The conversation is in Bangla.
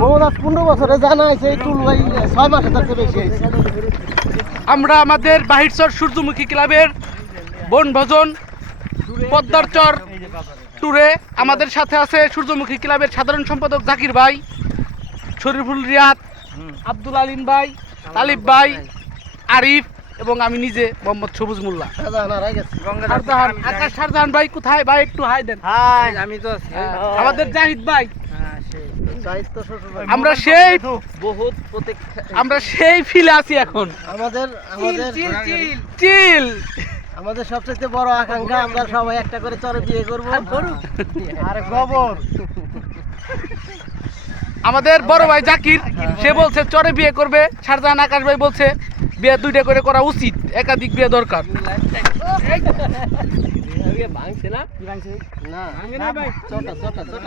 মোহাম্মদ 15 বছরে জানা আছে এই টুল ভাই 6 মাসে তার চেয়ে বেশি হয়েছে। আমরা আমাদের বাহিরচর সূর্যমুখী ক্লাবের বনভোজন পদ্মার চর ট্যুরে আমাদের সাথে আছে সূর্যমুখী ক্লাবের সাধারণ সম্পাদক জাকির ভাই, শরীফুল রিয়াদ, আব্দুল আলিম ভাই, তালিব ভাই, আরিফ এবং আমি নিজে মোহাম্মদ সবুজ মোল্লা। শারজাহান, আকাশ শারজাহান ভাই কোথায় ভাই? একটু হাই দেন। হাই, আমি তো আছি। আমাদের জাহিদ ভাই। দায়িত্ব শ্বশুর ভাই। আমরা সেই ফিলে আছি এখন। আমাদের চিল আমাদের সবচেয়ে বড় আকাঙ্ক্ষা আমরা সবাই একটা করে চরে বিয়ে করব আর গোবর। আমাদের বড় ভাই জাকির সে বলছে চরে বিয়ে করবে। শারজাহান আকাশ ভাই বলছে বিয়ে 2টা করে করা উচিত, একাধিক বিয়ে দরকার। না ভাই, ছোট ছোট ছোট